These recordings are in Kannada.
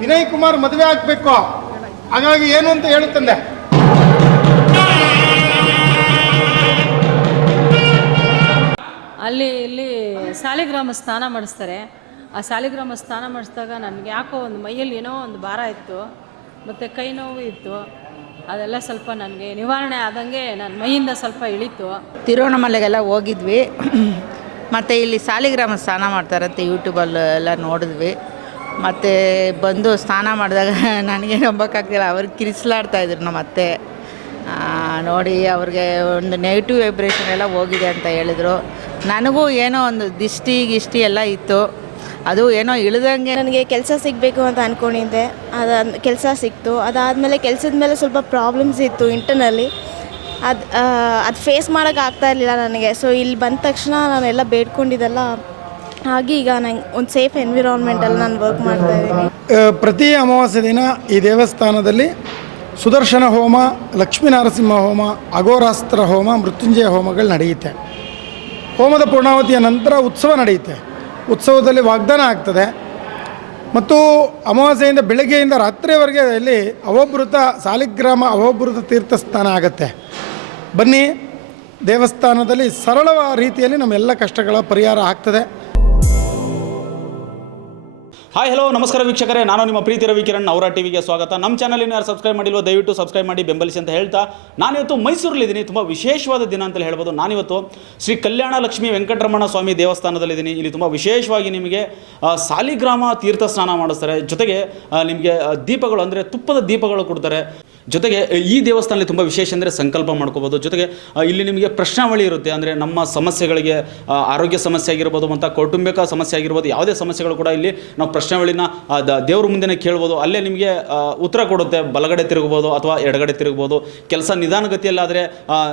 ವಿನಯ್ ಕುಮಾರ್ ಮದುವೆ ಆಗ್ಬೇಕು. ಹಾಗಾಗಿ ಏನು ಅಂತ ಹೇಳುತ್ತಂದೆ ಅಲ್ಲಿ ಇಲ್ಲಿ ಸಾಲಿಗ್ರಾಮ ಸ್ನಾನ ಮಾಡಿಸ್ತಾರೆ. ಆ ಸಾಲಿಗ್ರಾಮ ಸ್ನಾನ ಮಾಡಿಸಿದಾಗ ನನಗೆ ಯಾಕೋ ಒಂದು ಮೈಯಲ್ಲಿ ಏನೋ ಒಂದು ಭಾರ ಇತ್ತು. ಮತ್ತು ಕೈ ನೋವು ಇತ್ತು. ಅದೆಲ್ಲ ಸ್ವಲ್ಪ ನನಗೆ ನಿವಾರಣೆ ಆದಂಗೆ ನನ್ನ ಮೈಯಿಂದ ಸ್ವಲ್ಪ ಇಳಿತು. ತಿರುವಣ್ಣಮಲೆಗೆಲ್ಲ ಹೋಗಿದ್ವಿ. ಮತ್ತು ಇಲ್ಲಿ ಸಾಲಿಗ್ರಾಮ ಸ್ನಾನ ಮಾಡ್ತಾರಂತೆ ಯೂಟ್ಯೂಬಲ್ಲಿ ಎಲ್ಲ ನೋಡಿದ್ವಿ. ಮತ್ತು ಬಂದು ಸ್ನಾನ ಮಾಡಿದಾಗ ನನಗೆ ನಂಬೋಕ್ಕಾಗ್ತಿಲ್ಲ. ಅವ್ರಿಗೆ ಕಿರಿಸ್ಲಾಡ್ತಾ ಇದ್ರು ನಮ್ಮ ಅತ್ತೆ. ನೋಡಿ ಅವ್ರಿಗೆ ಒಂದು ನೆಗೆಟಿವ್ ವೈಬ್ರೇಷನ್ ಎಲ್ಲ ಹೋಗಿದೆ ಅಂತ ಹೇಳಿದರು. ನನಗೂ ಏನೋ ಒಂದು ದಿಷ್ಟಿ ಗಿಷ್ಟಿ ಎಲ್ಲ ಇತ್ತು. ಅದು ಏನೋ ಇಳಿದಂಗೆ ನನಗೆ ಕೆಲಸ ಸಿಗಬೇಕು ಅಂತ ಅಂದ್ಕೊಂಡಿದ್ದೆ ಅದು ಕೆಲಸ ಸಿಕ್ತು. ಅದಾದಮೇಲೆ ಕೆಲಸದ ಮೇಲೆ ಸ್ವಲ್ಪ ಪ್ರಾಬ್ಲಮ್ಸ್ ಇತ್ತು ಇಂಟರ್ನಲ್ಲಿ ಅದು ಅದು ಫೇಸ್ ಮಾಡೋಕ್ಕಾಗ್ತಾ ಇರಲಿಲ್ಲ ನನಗೆ. ಸೊ ಇಲ್ಲಿ ಬಂದ ತಕ್ಷಣ ನಾನೆಲ್ಲ ಬೇಡ್ಕೊಂಡಿದ್ದೆಲ್ಲ ಹಾಗೆ ಈಗ ನಂಗೆ ಒಂದು ಸೇಫ್ ಎನ್ವಿರಾನ್ಮೆಂಟಲ್ಲಿ ನಾನು ವರ್ಕ್ ಮಾಡ್ತಾ ಇದ್ದೀನಿ. ಪ್ರತಿ ಅಮಾವಾಸ್ಯೆ ದಿನ ಈ ದೇವಸ್ಥಾನದಲ್ಲಿ ಸುದರ್ಶನ ಹೋಮ, ಲಕ್ಷ್ಮೀ ನರಸಿಂಹ ಹೋಮ, ಅಘೋರಾಸ್ತ್ರ ಹೋಮ, ಮೃತ್ಯುಂಜಯ ಹೋಮಗಳು ನಡೆಯುತ್ತೆ. ಹೋಮದ ಪೂರ್ಣಾವತಿಯ ನಂತರ ಉತ್ಸವ ನಡೆಯುತ್ತೆ. ಉತ್ಸವದಲ್ಲಿ ವಾಗ್ದಾನ ಆಗ್ತದೆ. ಮತ್ತು ಅಮಾವಾಸ್ಯೆಯಿಂದ ಬೆಳಗ್ಗೆಯಿಂದ ರಾತ್ರಿವರೆಗೆ ಇಲ್ಲಿ ಅವಭೃತ, ಸಾಲಿಗ್ರಾಮ ಅವಭೃತ ತೀರ್ಥಸ್ಥಾನ ಆಗುತ್ತೆ. ಬನ್ನಿ, ದೇವಸ್ಥಾನದಲ್ಲಿ ಸರಳ ರೀತಿಯಲ್ಲಿ ನಮ್ಮೆಲ್ಲ ಕಷ್ಟಗಳ ಪರಿಹಾರ ಆಗ್ತದೆ. ಹಾಯ್ ಹಲೋ ನಮಸ್ಕಾರ ವೀಕ್ಷಕರೇ. ನಾನು ನಿಮ್ಮ ಪ್ರೀತಿ ರವಿ ಕಿರಣ್, ಅವರ ಟಿವಿಗೆ ಸ್ವಾಗತ. ನಮ್ಮ ಚಾನಲ್ ಯಾರು ಸಬ್ಸ್ಕ್ರೈಬ್ ಮಾಡಿಲ್ವೋ, ದಯವಿಟ್ಟು ಸಬ್ಸ್ಕ್ರೈಬ್ ಮಾಡಿ, ಬೆಂಬಲಿಸಿ ಅಂತ ಹೇಳ್ತಾ ನಾನಿವತ್ತು ಮೈಸೂರಲ್ಲಿದ್ದೀನಿ ತುಂಬ ವಿಶೇಷವಾದ ದಿನ ಅಂತಲೇ ಹೇಳ್ಬೋದು. ನಾನಿವತ್ತು ಶ್ರೀ ಕಲ್ಯಾಣ ಲಕ್ಷ್ಮೀ ವೆಂಕಟರಮಣ ಸ್ವಾಮಿ ದೇವಸ್ಥಾನದಲ್ಲಿದ್ದೀನಿ. ಇಲ್ಲಿ ತುಂಬ ವಿಶೇಷವಾಗಿ ನಿಮಗೆ ಸಾಲಿಗ್ರಾಮ ತೀರ್ಥ ಸ್ನಾನ ಮಾಡಿಸ್ತಾರೆ. ಜೊತೆಗೆ ನಿಮಗೆ ದೀಪಗಳು, ಅಂದರೆ ತುಪ್ಪದ ದೀಪಗಳು ಕೊಡ್ತಾರೆ. ಜೊತೆಗೆ, ಈ ದೇವಸ್ಥಾನದಲ್ಲಿ ತುಂಬ ವಿಶೇಷ ಅಂದರೆ ಸಂಕಲ್ಪ ಮಾಡ್ಕೋಬೋದು. ಜೊತೆಗೆ ಇಲ್ಲಿ ನಿಮಗೆ ಪ್ರಶ್ನಾವಳಿ ಇರುತ್ತೆ. ಅಂದರೆ ನಮ್ಮ ಸಮಸ್ಯೆಗಳಿಗೆ ಆರೋಗ್ಯ ಸಮಸ್ಯೆ ಆಗಿರ್ಬೋದು, ಮತ್ತು ಕೌಟುಂಬಿಕ ಸಮಸ್ಯೆ ಆಗಿರ್ಬೋದು, ಯಾವುದೇ ಸಮಸ್ಯೆಗಳು ಕೂಡ ಇಲ್ಲಿ ನಾವು ಪ್ರಶ್ನಾವಳಿನ ದೇವ್ರ ಮುಂದೆನೇ ಕೇಳ್ಬೋದು. ಅಲ್ಲೇ ನಿಮಗೆ ಉತ್ತರ ಕೊಡುತ್ತೆ. ಬಲಗಡೆ ತಿರುಗ್ಬೋದು ಅಥವಾ ಎಡಗಡೆ ತಿರುಗ್ಬೋದು. ಕೆಲಸ ನಿಧಾನಗತಿಯಲ್ಲಾದರೆ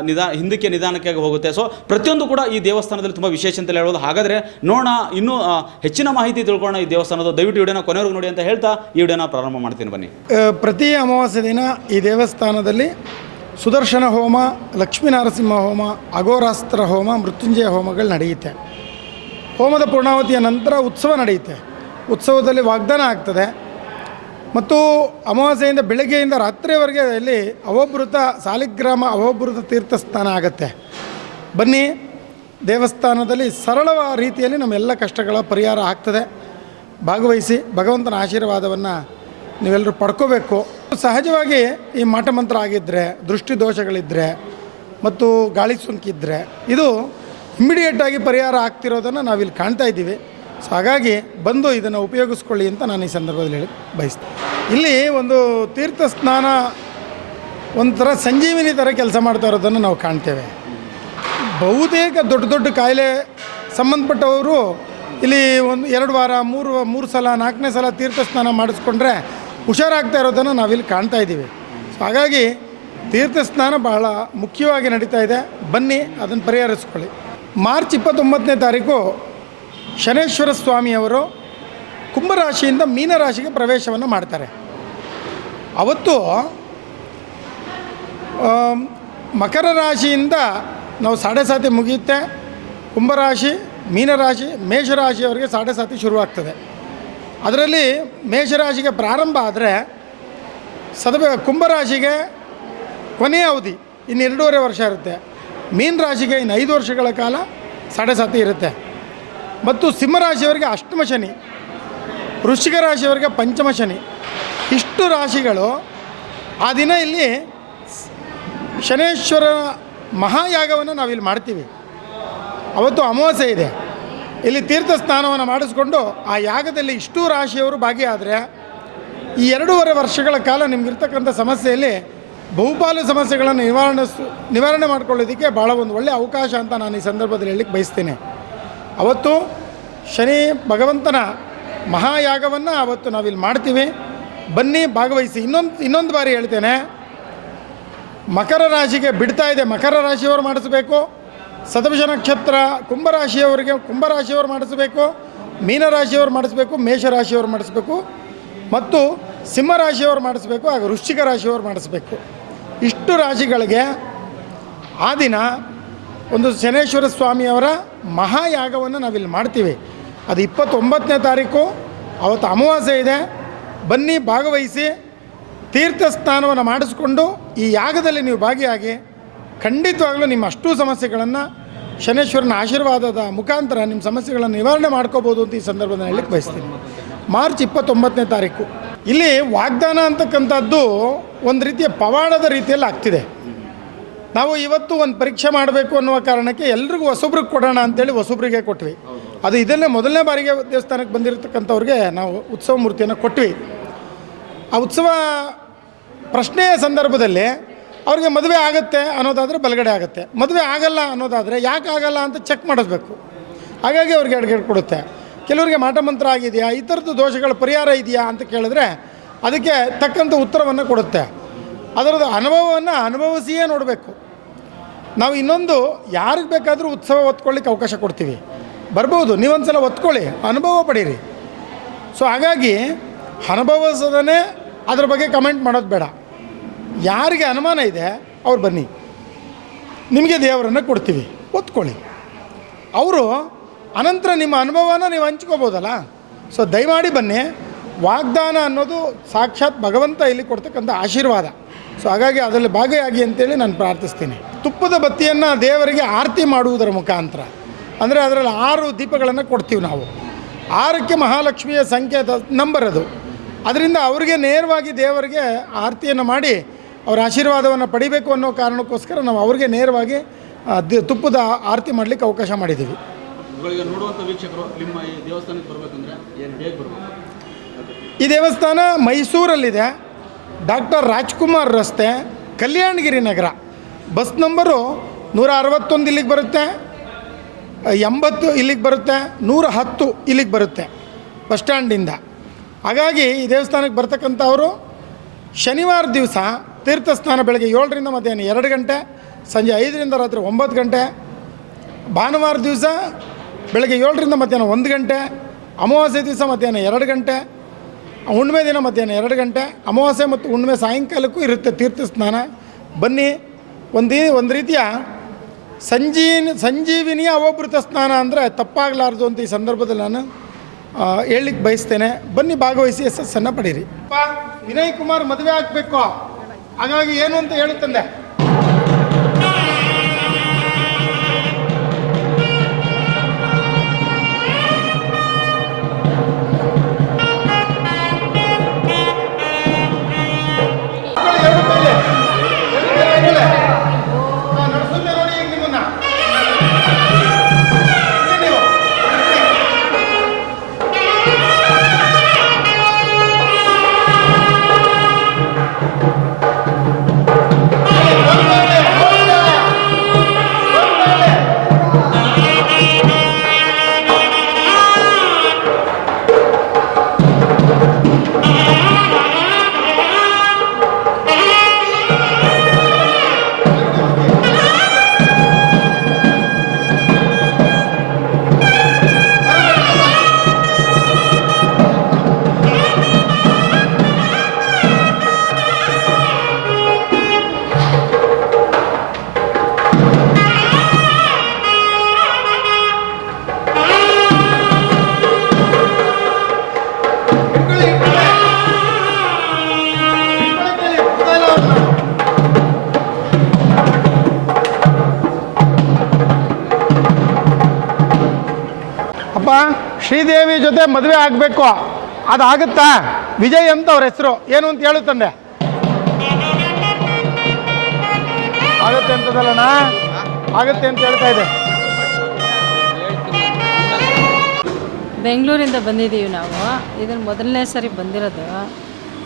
ನಿಧಾ, ಹಿಂದಕ್ಕೆ ನಿಧಾನಕ್ಕೆ ಹೋಗುತ್ತೆ. ಸೊ ಪ್ರತಿಯೊಂದು ಕೂಡ ಈ ದೇವಸ್ಥಾನದಲ್ಲಿ ತುಂಬ ವಿಶೇಷ ಅಂತ ಹೇಳ್ಬೋದು. ಹಾಗಾದರೆ, ನೋಡೋಣ, ಇನ್ನೂ ಹೆಚ್ಚಿನ ಮಾಹಿತಿ ತಿಳ್ಕೊಳ್ಳೋಣ ಈ ದೇವಸ್ಥಾನದ ದಯವಿಟ್ಟು ವಿಡಿಯೋನ ಕೊನೆವರೆಗೂ ನೋಡಿ ಅಂತ ಹೇಳ್ತಾ ಈ ವಿಡಿಯೋನ ಪ್ರಾರಂಭ ಮಾಡ್ತೀನಿ. ಬನ್ನಿ. ಪ್ರತಿ ಅಮಾವಾಸ್ಯೆ ದಿನ ಈ ದೇವಸ್ಥಾನದಲ್ಲಿ ಸುದರ್ಶನ ಹೋಮ ಲಕ್ಷ್ಮೀನರಸಿಂಹ ಹೋಮ, ಅಘೋರಾಸ್ತ್ರ ಹೋಮ, ಮೃತ್ಯುಂಜಯ ಹೋಮಗಳು ನಡೆಯುತ್ತೆ. ಹೋಮದ ಪೂರ್ಣಾವತಿಯ ನಂತರ ಉತ್ಸವ ನಡೆಯುತ್ತೆ. ಉತ್ಸವದಲ್ಲಿ ವಾಗ್ದಾನ ಆಗ್ತದೆ. ಮತ್ತು ಅಮಾವಾಸ್ಯೆಯಿಂದ ಬೆಳಗ್ಗೆಯಿಂದ ರಾತ್ರಿವರೆಗೆ ಇಲ್ಲಿ ಅವಭೃತ, ಸಾಲಿಗ್ರಾಮ ಅವಭೃತ ತೀರ್ಥಸ್ಥಾನ ಆಗುತ್ತೆ. ಬನ್ನಿ, ದೇವಸ್ಥಾನದಲ್ಲಿ ಸರಳ ರೀತಿಯಲ್ಲಿ ನಮ್ಮೆಲ್ಲ ಕಷ್ಟಗಳ ಪರಿಹಾರ ಆಗ್ತದೆ. ಭಾಗವಹಿಸಿ, ಭಗವಂತನ ಆಶೀರ್ವಾದವನ್ನು ನೀವೆಲ್ಲರೂ ಪಡ್ಕೋಬೇಕು. ಸಹಜವಾಗಿ ಈ ಮಾಟಮಂತ್ರ ಆಗಿದ್ದರೆ ದೃಷ್ಟಿ ದೋಷಗಳಿದ್ದರೆ ಮತ್ತು ಗಾಳಿ ಸೋಂಕಿದ್ದರೆ ಇದು ಇಮ್ಮಿಡಿಯೇಟಾಗಿ ಪರಿಹಾರ ಆಗ್ತಿರೋದನ್ನು ನಾವಿಲ್ಲಿ ಕಾಣ್ತಾ ಇದ್ದೀವಿ. ಸೊ ಹಾಗಾಗಿ ಬಂದು ಇದನ್ನು ಉಪಯೋಗಿಸ್ಕೊಳ್ಳಿ ಅಂತ ನಾನು ಈ ಸಂದರ್ಭದಲ್ಲಿ ಹೇಳಿ ಬಯಸ್ತೀನಿ. ಇಲ್ಲಿ ಒಂದು ತೀರ್ಥ ಸ್ನಾನ ಒಂಥರ ಸಂಜೀವಿನಿ ಥರ ಕೆಲಸ ಮಾಡ್ತಾ ಇರೋದನ್ನು ನಾವು ಕಾಣ್ತೇವೆ. ಬಹುತೇಕ ದೊಡ್ಡ ದೊಡ್ಡ ಕಾಯಿಲೆ ಸಂಬಂಧಪಟ್ಟವರು ಇಲ್ಲಿ ಒಂದು ಎರಡು ವಾರ, ಮೂರು ಮೂರು ಸಲ, ನಾಲ್ಕನೇ ಸಲ ತೀರ್ಥ ಸ್ನಾನ ಮಾಡಿಸ್ಕೊಂಡ್ರೆ ಹುಷಾರಾಗ್ತಾ ಇರೋದನ್ನು ನಾವಿಲ್ಲಿ ಕಾಣ್ತಾ ಇದ್ದೀವಿ. ಹಾಗಾಗಿ ತೀರ್ಥ ಸ್ನಾನ ಬಹಳ ಮುಖ್ಯವಾಗಿ ನಡೀತಾ ಇದೆ. ಬನ್ನಿ, ಅದನ್ನು ಪರಿಹರಿಸ್ಕೊಳ್ಳಿ. ಮಾರ್ಚ್ ಇಪ್ಪತ್ತೊಂಬತ್ತನೇ ತಾರೀಕು ಶನೇಶ್ವರ ಸ್ವಾಮಿಯವರು ಕುಂಭರಾಶಿಯಿಂದ ಮೀನರಾಶಿಗೆ ಪ್ರವೇಶವನ್ನು ಮಾಡ್ತಾರೆ. ಅವತ್ತು ಮಕರ ರಾಶಿಯಿಂದ ನಾವು ಸಾಡೆ ಸಾತಿ ಮುಗಿಯುತ್ತೆ. ಕುಂಭರಾಶಿ, ಮೀನರಾಶಿ, ಮೇಷರಾಶಿಯವರಿಗೆ ಸಾಡೆ ಸಾತಿ ಶುರುವಾಗ್ತದೆ. ಅದರಲ್ಲಿ ಮೇಷರಾಶಿಗೆ ಪ್ರಾರಂಭ ಆದರೆ ಸದಬ ಕುಂಭರಾಶಿಗೆ ಕೊನೆಯ ಅವಧಿ ಇನ್ನು ಎರಡೂವರೆ ವರ್ಷ ಇರುತ್ತೆ. ಮೀನ ರಾಶಿಗೆ ಇನ್ನು ಐದು ವರ್ಷಗಳ ಕಾಲ ಸಾಡೆ ಸಾತಿ ಇರುತ್ತೆ. ಮತ್ತು ಸಿಂಹರಾಶಿಯವರಿಗೆ ಅಷ್ಟಮ ಶನಿ, ವೃಶ್ಚಿಕ ರಾಶಿಯವರಿಗೆ ಪಂಚಮ ಶನಿ. ಇಷ್ಟು ರಾಶಿಗಳು ಆ ದಿನ ಇಲ್ಲಿ ಶನೇಶ್ವರ ಮಹಾಯಾಗವನ್ನು ನಾವಿಲ್ಲಿ ಮಾಡ್ತೀವಿ. ಅವತ್ತು ಅಮಾವಾಸ್ಯೆ ಇದೆ. ಇಲ್ಲಿ ತೀರ್ಥ ಸ್ನಾನವನ್ನು ಮಾಡಿಸ್ಕೊಂಡು ಆ ಯಾಗದಲ್ಲಿ ಇಷ್ಟೂ ರಾಶಿಯವರು ಭಾಗಿಯಾದರೆ ಈ ಎರಡೂವರೆ ವರ್ಷಗಳ ಕಾಲ ನಿಮಗಿರ್ತಕ್ಕಂಥ ಸಮಸ್ಯೆಯಲ್ಲಿ ಬಹುಪಾಲು ಸಮಸ್ಯೆಗಳನ್ನು ನಿವಾರಣೆ ನಿವಾರಣೆ ಮಾಡ್ಕೊಳ್ಳೋದಕ್ಕೆ ಭಾಳ ಒಂದು ಒಳ್ಳೆಯ ಅವಕಾಶ ಅಂತ ನಾನು ಈ ಸಂದರ್ಭದಲ್ಲಿ ಹೇಳಲಿಕ್ಕೆ ಬಯಸ್ತೇನೆ. ಅವತ್ತು ಶನಿ ಭಗವಂತನ ಮಹಾಯಾಗವನ್ನು ಅವತ್ತು ನಾವಿಲ್ಲಿ ಮಾಡ್ತೀವಿ. ಬನ್ನಿ, ಭಾಗವಹಿಸಿ. ಇನ್ನೊಂದು ಇನ್ನೊಂದು ಬಾರಿ ಹೇಳ್ತೇನೆ, ಮಕರ ರಾಶಿಗೆ ಬಿಡ್ತಾ ಇದೆ. ಮಕರ ರಾಶಿಯವರು ಮಾಡಿಸಬೇಕು. ಸತಭಿಷ ನಕ್ಷತ್ರ ಕುಂಭರಾಶಿಯವರಿಗೆ ಕುಂಭರಾಶಿಯವರು ಮಾಡಿಸಬೇಕು, ಮೀನರಾಶಿಯವರು ಮಾಡಿಸ್ಬೇಕು, ಮೇಷರಾಶಿಯವರು ಮಾಡಿಸ್ಬೇಕು ಮತ್ತು ಸಿಂಹರಾಶಿಯವರು ಮಾಡಿಸ್ಬೇಕು, ಹಾಗೂ ವೃಶ್ಚಿಕ ರಾಶಿಯವರು ಮಾಡಿಸ್ಬೇಕು. ಇಷ್ಟು ರಾಶಿಗಳಿಗೆ ಆ ದಿನ ಒಂದು ಶನೇಶ್ವರ ಸ್ವಾಮಿಯವರ ಮಹಾಯಾಗವನ್ನು ನಾವಿಲ್ಲಿ ಮಾಡ್ತೀವಿ. ಅದು ಇಪ್ಪತ್ತೊಂಬತ್ತನೇ ತಾರೀಕು, ಅವತ್ತು ಅಮಾವಾಸ್ಯೆ ಇದೆ. ಬನ್ನಿ ಭಾಗವಹಿಸಿ, ತೀರ್ಥ ಸ್ನಾನವನ್ನು ಮಾಡಿಸ್ಕೊಂಡು ಈ ಯಾಗದಲ್ಲಿ ನೀವು ಭಾಗಿಯಾಗಿ ಖಂಡಿತವಾಗಲೂ ನಿಮ್ಮ ಅಷ್ಟೂ ಸಮಸ್ಯೆಗಳನ್ನು ಶನೇಶ್ವರನ ಆಶೀರ್ವಾದದ ಮುಖಾಂತರ ನಿಮ್ಮ ಸಮಸ್ಯೆಗಳನ್ನು ನಿವಾರಣೆ ಮಾಡ್ಕೋಬೋದು ಅಂತ ಈ ಸಂದರ್ಭದಲ್ಲಿ ಹೇಳಕ್ಕೆ ಬಯಸ್ತೀನಿ. ಮಾರ್ಚ್ ಇಪ್ಪತ್ತೊಂಬತ್ತನೇ ತಾರೀಕು. ಇಲ್ಲಿ ವಾಗ್ದಾನ ಅಂತಕ್ಕಂಥದ್ದು ಒಂದು ರೀತಿಯ ಪವಾಡದ ರೀತಿಯಲ್ಲಿ ಆಗ್ತಿದೆ. ನಾವು ಇವತ್ತು ಒಂದು ಪರೀಕ್ಷೆ ಮಾಡಬೇಕು ಅನ್ನುವ ಕಾರಣಕ್ಕೆ ಎಲ್ರಿಗೂ ಹೊಸೊಬ್ರಿಗೆ ಕೊಡೋಣ ಅಂತೇಳಿ ಹೊಸೊಬ್ರಿಗೆ ಕೊಟ್ವಿ. ಅದು ಇದನ್ನೇ ಮೊದಲನೇ ಬಾರಿಗೆ ದೇವಸ್ಥಾನಕ್ಕೆ ಬಂದಿರತಕ್ಕಂಥವ್ರಿಗೆ ನಾವು ಉತ್ಸವ ಮೂರ್ತಿಯನ್ನು ಕೊಟ್ವಿ. ಆ ಉತ್ಸವ ಪ್ರಶ್ನೆಯ ಸಂದರ್ಭದಲ್ಲಿ ಅವ್ರಿಗೆ ಮದುವೆ ಆಗುತ್ತೆ ಅನ್ನೋದಾದರೆ ಬಲಗಡೆ ಆಗುತ್ತೆ. ಮದುವೆ ಆಗಲ್ಲ ಅನ್ನೋದಾದರೆ ಯಾಕೆ ಆಗಲ್ಲ ಅಂತ ಚೆಕ್ ಮಾಡಿಸ್ಬೇಕು. ಹಾಗಾಗಿ ಅವ್ರಿಗೆ ಎಡಗಡೆ ಕೊಡುತ್ತೆ. ಕೆಲವರಿಗೆ ಮಾಟಮಂತ್ರ ಆಗಿದೆಯಾ, ಈ ಥರದ್ದು ದೋಷಗಳ ಪರಿಹಾರ ಇದೆಯಾ ಅಂತ ಕೇಳಿದ್ರೆ ಅದಕ್ಕೆ ತಕ್ಕಂಥ ಉತ್ತರವನ್ನು ಕೊಡುತ್ತೆ. ಅದರದ್ದು ಅನುಭವವನ್ನು ಅನುಭವಿಸಿಯೇ ನೋಡಬೇಕು. ನಾವು ಇನ್ನೊಂದು ಯಾರಿಗೆ ಬೇಕಾದರೂ ಉತ್ಸವ ಒತ್ಕೊಳ್ಳಿಕ್ಕೆ ಅವಕಾಶ ಕೊಡ್ತೀವಿ. ಬರ್ಬೋದು ನೀವೊಂದು ಸಲ ಒತ್ಕೊಳ್ಳಿ ಅನುಭವ ಪಡೀರಿ. ಸೊ ಹಾಗಾಗಿ ಅನುಭವಿಸದೇ ಅದ್ರ ಬಗ್ಗೆ ಕಮೆಂಟ್ ಮಾಡೋದು ಬೇಡ. ಯಾರಿಗೆ ಅನುಮಾನ ಇದೆ, ಅವ್ರು ಬನ್ನಿ. ನಿಮಗೆ ದೇವರನ್ನು ಕೊಡ್ತೀವಿ. ಒತ್ಕೊಳ್ಳಿ. ಅವರು ಅನಂತರ ನಿಮ್ಮ ಅನುಭವನ ನೀವು ಹಂಚ್ಕೋಬೋದಲ್ಲ? ಸೊ ದಯಮಾಡಿ ಬನ್ನಿ. ವಾಗ್ದಾನ ಅನ್ನೋದು ಸಾಕ್ಷಾತ್ ಭಗವಂತ ಇಲ್ಲಿ ಕೊಡ್ತಕ್ಕಂಥ ಆಶೀರ್ವಾದ. ಸೊ ಹಾಗಾಗಿ ಅದರಲ್ಲಿ ಭಾಗಿಯಾಗಿ ಅಂತೇಳಿ ನಾನು ಪ್ರಾರ್ಥಿಸ್ತೀನಿ. ತುಪ್ಪದ ಬತ್ತಿಯನ್ನು ದೇವರಿಗೆ ಆರತಿ ಮಾಡುವುದರ ಮುಖಾಂತರ. ಅಂದರೆ ಅದರಲ್ಲಿ ಆರು ದೀಪಗಳನ್ನು ಕೊಡ್ತೀವಿ ನಾವು. ಆರಕ್ಕೆ ಮಹಾಲಕ್ಷ್ಮಿಯ ಸಂಕೇತ ನಂಬರ್ ಅದು. ಅದರಿಂದ ಅವರಿಗೆ ನೇರವಾಗಿ ದೇವರಿಗೆ ಆರತಿಯನ್ನು ಮಾಡಿ ಅವರ ಆಶೀರ್ವಾದವನ್ನು ಪಡಿಬೇಕು ಅನ್ನೋ ಕಾರಣಕ್ಕೋಸ್ಕರ ನಾವು ಅವ್ರಿಗೆ ನೇರವಾಗಿ ತುಪ್ಪದ ಆರತಿ ಮಾಡಲಿಕ್ಕೆ ಅವಕಾಶ ಮಾಡಿದ್ದೀವಿ. ಇವಾಗ ನೋಡುವಂಥ ವೀಕ್ಷಕರು ನಿಮ್ಮ ಈ ದೇವಸ್ಥಾನಕ್ಕೆ ಬರಬೇಕಂದ್ರೆ ಏನು ಹೇಗೆ ಬರಬೇಕು? ಈ ದೇವಸ್ಥಾನ ಮೈಸೂರಲ್ಲಿದೆ. ಡಾಕ್ಟರ್ ರಾಜ್ಕುಮಾರ್ ರಸ್ತೆ ಕಲ್ಯಾಣಗಿರಿ ನಗರ. ಬಸ್ ನಂಬರು ನೂರ ಅರವತ್ತೊಂದು ಇಲ್ಲಿಗೆ ಬರುತ್ತೆ ಎಂಬತ್ತು ಇಲ್ಲಿಗೆ ಬರುತ್ತೆ ನೂರ ಹತ್ತು ಇಲ್ಲಿಗೆ ಬರುತ್ತೆ ಬಸ್ ಸ್ಟ್ಯಾಂಡಿಂದ. ಹಾಗಾಗಿ ಈ ದೇವಸ್ಥಾನಕ್ಕೆ ಬರ್ತಕ್ಕಂಥವರು ಶನಿವಾರ ದಿವಸ ತೀರ್ಥಸ್ಥಾನ ಬೆಳಗ್ಗೆ ಏಳರಿಂದ ಮಧ್ಯಾಹ್ನ ಎರಡು ಗಂಟೆ, ಸಂಜೆ ಐದರಿಂದ ರಾತ್ರಿ ಒಂಬತ್ತು ಗಂಟೆ, ಭಾನುವಾರ ದಿವಸ ಬೆಳಗ್ಗೆ ಏಳರಿಂದ ಮಧ್ಯಾಹ್ನ ಒಂದು ಗಂಟೆ, ಅಮಾವಾಸ್ಯೆ ದಿವಸ ಮಧ್ಯಾಹ್ನ ಎರಡು ಗಂಟೆ, ಹುಣ್ಣಿಮೆ ದಿನ ಮಧ್ಯಾಹ್ನ ಎರಡು ಗಂಟೆ, ಅಮಾವಾಸ್ಯೆ ಮತ್ತು ಹುಣ್ಣಿಮೆ ಸಾಯಂಕಾಲಕ್ಕೂ ಇರುತ್ತೆ ತೀರ್ಥ ಸ್ನಾನ ಬನ್ನಿ, ಒಂದು ಒಂದು ರೀತಿಯ ಸಂಜೀನ್ ಸಂಜೀವಿನಿಯ ಅವಭೃತ ಸ್ನಾನ ಅಂದರೆ ತಪ್ಪಾಗಲಾರ್ದು ಅಂತ ಈ ಸಂದರ್ಭದಲ್ಲಿ ನಾನು ಹೇಳಲಿಕ್ಕೆ ಬಯಸ್ತೇನೆ. ಬನ್ನಿ ಭಾಗವಹಿಸಿ ಅನ್ನು ಪಡೀರಿ. ವಿನಯ್ ಕುಮಾರ್ ಮದುವೆ ಆಗಬೇಕು? ಹಾಗಾಗಿ ಏನು ಅಂತ ಹೇಳುತ್ತಂದೆ ಶ್ರೀದೇವಿ ಜೊತೆ ಮದುವೆ ಆಗಬೇಕು. ಅದಾಗುತ್ತಾ? ವಿಜಯ್ ಅಂತ ಅವ್ರ ಹೆಸರು. ಏನು ಅಂತ ಹೇಳು ತಂದೆ. ಆಗುತ್ತೆ ಅಂತದಲ್ಲಣ್ಣ ಆಗುತ್ತೆ ಅಂತ ಹೇಳ್ತಾ ಇದೆ. ಬೆಂಗಳೂರಿಂದ ಬಂದಿದ್ದೀವಿ ನಾವು. ಇದನ್ನು ಮೊದಲನೇ ಸರಿ ಬಂದಿರೋದು.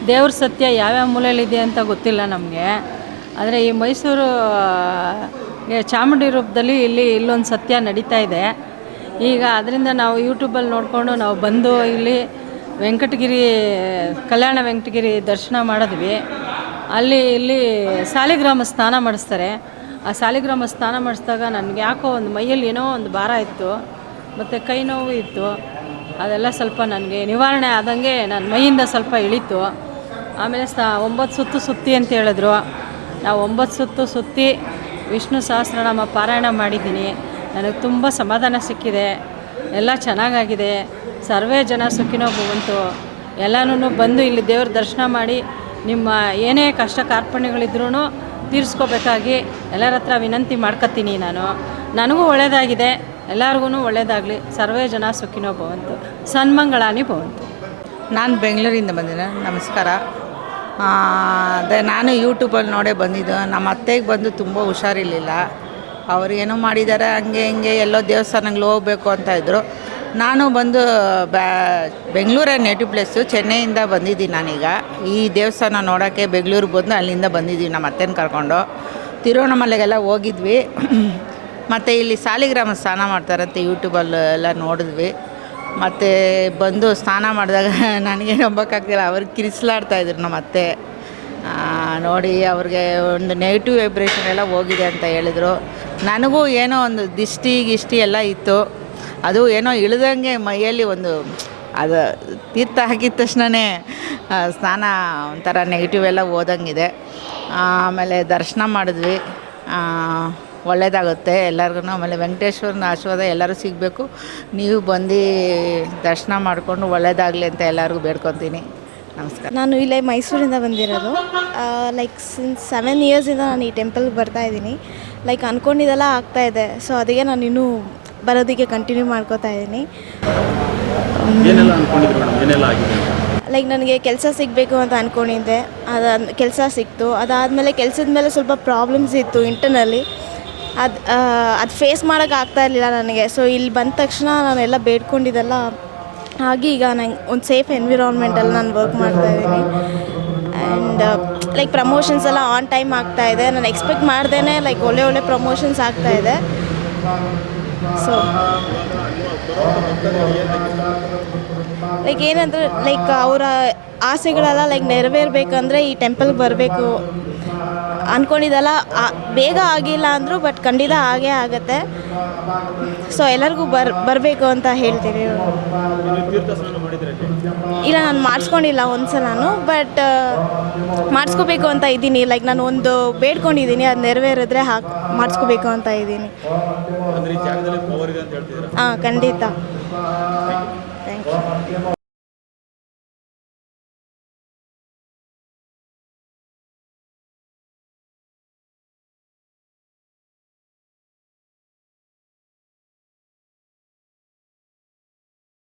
ದೇವ್ರ ಸತ್ಯ ಯಾವ್ಯಾವ ಮೂಲೆಯಲ್ಲಿದೆ ಅಂತ ಗೊತ್ತಿಲ್ಲ ನಮಗೆ. ಆದರೆ ಈ ಮೈಸೂರು ಚಾಮುಂಡಿ ರೂಪದಲ್ಲಿ ಇಲ್ಲಿ ಇಲ್ಲೊಂದು ಸತ್ಯ ನಡೀತಾ ಇದೆ. ಈಗ ಅದರಿಂದ ನಾವು ಯೂಟ್ಯೂಬಲ್ಲಿ ನೋಡಿಕೊಂಡು ನಾವು ಬಂದು ಇಲ್ಲಿ ವೆಂಕಟಗಿರಿ, ಕಲ್ಯಾಣ ವೆಂಕಟಗಿರಿ ದರ್ಶನ ಮಾಡಿದ್ವಿ. ಅಲ್ಲಿ ಇಲ್ಲಿ ಸಾಲಿಗ್ರಾಮ ಸ್ನಾನ ಮಾಡಿಸ್ತಾರೆ. ಆ ಸಾಲಿಗ್ರಾಮ ಸ್ನಾನ ಮಾಡಿಸಿದಾಗ ನನಗೆ ಯಾಕೋ ಒಂದು ಮೈಯಲ್ಲಿ ಏನೋ ಒಂದು ಭಾರ ಇತ್ತು, ಮತ್ತು ಕೈ ನೋವು ಇತ್ತು. ಅದೆಲ್ಲ ಸ್ವಲ್ಪ ನನಗೆ ನಿವಾರಣೆ ಆದಂಗೆ ನನ್ನ ಮೈಯಿಂದ ಸ್ವಲ್ಪ ಇಳಿತು. ಆಮೇಲೆ ಸ, ಒಂಬತ್ತು ಸುತ್ತು ಸುತ್ತಿ ಅಂತ ಹೇಳಿದ್ರು. ನಾವು ಒಂಬತ್ತು ಸುತ್ತು ಸುತ್ತಿ ವಿಷ್ಣು ಸಹಸ್ರನಾಮ ಪಾರಾಯಣ ಮಾಡಿದ್ದೀನಿ. ನನಗೆ ತುಂಬ ಸಮಾಧಾನ ಸಿಕ್ಕಿದೆ. ಎಲ್ಲ ಚೆನ್ನಾಗಾಗಿದೆ. ಸರ್ವೇ ಜನ ಸುಖಿನೋ ಭವಂತು ಎಲ್ಲನೂ ಬಂದು ಇಲ್ಲಿ ದೇವ್ರ ದರ್ಶನ ಮಾಡಿ ನಿಮ್ಮ ಏನೇ ಕಷ್ಟ ಕಾರ್ಪಣ್ಯಗಳಿದ್ರೂ ತೀರಿಸ್ಕೋಬೇಕಾಗಿ ಎಲ್ಲರ ಹತ್ರ ವಿನಂತಿ ಮಾಡ್ಕೊತೀನಿ ನಾನು. ನನಗೂ ಒಳ್ಳೆಯದಾಗಿದೆ ಎಲ್ಲರಿಗೂ ಒಳ್ಳೆಯದಾಗಲಿ ಸರ್ವೇ ಜನ ಸುಖಿನೋ ಭವಂತು ಸನ್ಮಂಗಳಾನಿ ಭವಂತು. ನಾನು ಬೆಂಗಳೂರಿಂದ ಬಂದಿದ್ದೆ ನಮಸ್ಕಾರ. ಅದೇ ನಾನು ಯೂಟ್ಯೂಬಲ್ಲಿ ನೋಡೇ ಬಂದಿದ್ದು. ನಮ್ಮ ಅತ್ತೆಗೆ ಬಂದು ತುಂಬ ಹುಷಾರಿರಲಿಲ್ಲ. ಅವ್ರು ಏನೋ ಮಾಡಿದ್ದಾರೆ ಹಂಗೆ ಹಿಂಗೆ ಎಲ್ಲೋ ದೇವಸ್ಥಾನಗಳು ಹೋಗಬೇಕು ಅಂತ ಇದ್ದರು ನಾನು ಬಂದು ಬ್ಯಾ, ಬೆಂಗಳೂರೇ ನೇಟಿವ್ ಪ್ಲೇಸು ಚೆನ್ನೈಯಿಂದ ಬಂದಿದ್ದೀನಿ ನಾನೀಗ. ಈ ದೇವಸ್ಥಾನ ನೋಡೋಕ್ಕೆ ಬೆಂಗಳೂರಿಗೆ ಬಂದು ಅಲ್ಲಿಂದ ಬಂದಿದ್ದೀವಿ ನಮ್ಮ ಅತ್ತೆನ ಕರ್ಕೊಂಡು. ತಿರುವಣ್ಣಮಲೆಗೆಲ್ಲ ಹೋಗಿದ್ವಿ. ಮತ್ತು ಇಲ್ಲಿ ಸಾಲಿಗ್ರಾಮ ಸ್ನಾನ ಮಾಡ್ತಾರಂತೆ ಯೂಟ್ಯೂಬಲ್ಲಿ ಎಲ್ಲ ನೋಡಿದ್ವಿ. ಮತ್ತು ಬಂದು ಸ್ನಾನ ಮಾಡಿದಾಗ ನನಗೆ ನಂಬೋಕ್ಕಾಗ್ತಿಲ್ಲ ಅವ್ರಿಗೆ ಕಿರಿಸ್ಲಾಡ್ತಾಯಿದ್ರು ನಮ್ಮ ಅತ್ತೆ. ನೋಡಿ ಅವ್ರಿಗೆ ಒಂದು ನೆಗೆಟಿವ್ ವೈಬ್ರೇಷನ್ ಎಲ್ಲ ಹೋಗಿದೆ ಅಂತ ಹೇಳಿದರು. ನನಗೂ ಏನೋ ಒಂದು ದಿಷ್ಟಿ ಗಿಷ್ಟಿ ಎಲ್ಲ ಇತ್ತು. ಅದು ಏನೋ ಇಳಿದಂಗೆ ಮೈಯಲ್ಲಿ ಒಂದು ಅದು ತೀರ್ಥ ಹಾಕಿದ ತಕ್ಷಣವೇ ಸ್ನಾನ ಒಂಥರ ನೆಗೆಟಿವ್ ಎಲ್ಲ ಓದಂಗಿದೆ ಆಮೇಲೆ ದರ್ಶನ ಮಾಡಿದ್ವಿ. ಒಳ್ಳೆಯದಾಗುತ್ತೆ ಎಲ್ಲರಿಗೂ ಆಮೇಲೆ ವೆಂಕಟೇಶ್ವರನ ಆಶೀರ್ವಾದ ಎಲ್ಲರೂ ಸಿಗಬೇಕು. ನೀವು ಬಂದು ದರ್ಶನ ಮಾಡಿಕೊಂಡು ಒಳ್ಳೆಯದಾಗಲಿ ಅಂತ ಎಲ್ಲರಿಗೂ ಬೇಡ್ಕೊತೀನಿ. ನಮಸ್ಕಾರ. ನಾನು ಇಲ್ಲೇ ಮೈಸೂರಿಂದ ಬಂದಿರೋದು. ಲೈಕ್ ಸಿನ್ಸ್ ಸೆವೆನ್ ಇಯರ್ಸಿಂದ ನಾನು ಈ ಟೆಂಪಲ್ಗೆ ಬರ್ತಾ ಇದ್ದೀನಿ. ಲೈಕ್ ಅಂದ್ಕೊಂಡಿದ್ದೆಲ್ಲ ಆಗ್ತಾ ಇದೆ. ಸೊ ಅದಕ್ಕೆ ನಾನು ಇನ್ನೂ ಬರೋದಕ್ಕೆ ಕಂಟಿನ್ಯೂ ಮಾಡ್ಕೋತಾ ಇದ್ದೀನಿ ಲೈಕ್ ನನಗೆ ಕೆಲಸ ಸಿಗಬೇಕು ಅಂತ ಅಂದ್ಕೊಂಡಿದ್ದೆ ಅದು ಕೆಲಸ ಸಿಕ್ತು. ಅದಾದಮೇಲೆ ಕೆಲಸದ ಮೇಲೆ ಸ್ವಲ್ಪ ಪ್ರಾಬ್ಲಮ್ಸ್ ಇತ್ತು ಇಂಟರ್ನಲ್ಲಿ ಅದು ಅದು ಫೇಸ್ ಮಾಡೋಕ್ಕೆ ಆಗ್ತಾ ಇರಲಿಲ್ಲ ನನಗೆ. ಸೊ ಇಲ್ಲಿ ಬಂದ ತಕ್ಷಣ ನಾನೆಲ್ಲ ಬೇಡ್ಕೊಂಡಿದ್ದೆಲ್ಲ ಆಗಿ ಈಗ ನಂಗೆ ಒಂದು ಸೇಫ್ ಎನ್ವಿರಾನ್ಮೆಂಟಲ್ಲಿ ನಾನು ವರ್ಕ್ ಮಾಡ್ತಾ ಇದ್ದೀನಿ ಆ್ಯಂಡ್ ಲೈಕ್ ಪ್ರಮೋಷನ್ಸ್ ಎಲ್ಲ ಆನ್ ಟೈಮ್ ಆಗ್ತಾ ಇದೆ. ನಾನು ಎಕ್ಸ್ಪೆಕ್ಟ್ ಮಾಡ್ದೇ ಲೈಕ್ ಒಳ್ಳೆ ಒಳ್ಳೆ ಪ್ರಮೋಷನ್ಸ್ ಆಗ್ತಾ ಇದೆ. ಸೊ ಲೈಕ್ ಏನಂದ್ರೆ ಲೈಕ್ ಅವರ ಆಸೆಗಳೆಲ್ಲ ಲೈಕ್ ನೆರವೇರ್ಬೇಕಂದ್ರೆ ಈ ಟೆಂಪಲ್ಗೆ ಬರಬೇಕು. ಅಂದ್ಕೊಂಡಿದ್ದೆಲ್ಲ ಬೇಗ ಆಗಿಲ್ಲ ಅಂದರೂ ಬಟ್ ಖಂಡಿತ ಆಗೇ ಆಗುತ್ತೆ. ಸೊ ಎಲ್ಲರಿಗೂ ಬರ್, ಬರಬೇಕು ಅಂತ ಹೇಳ್ತೀನಿ ಇಲ್ಲ ನಾನು ಮಾಡಿಸ್ಕೊಂಡಿಲ್ಲ ನಾನು ಬಟ್ ಮಾಡಿಸ್ಕೋಬೇಕು ಅಂತ ಇದ್ದೀನಿ. ಲೈಕ್ ನಾನು ಒಂದು ಬೇಡ್ಕೊಂಡಿದ್ದೀನಿ ಅದು ನೆರವೇರಿದ್ರೆ ಹಾಕಿ ಮಾಡಿಸ್ಕೋಬೇಕು ಅಂತ ಇದ್ದೀನಿ. ಹಾಂ ಖಂಡಿತ. Thank you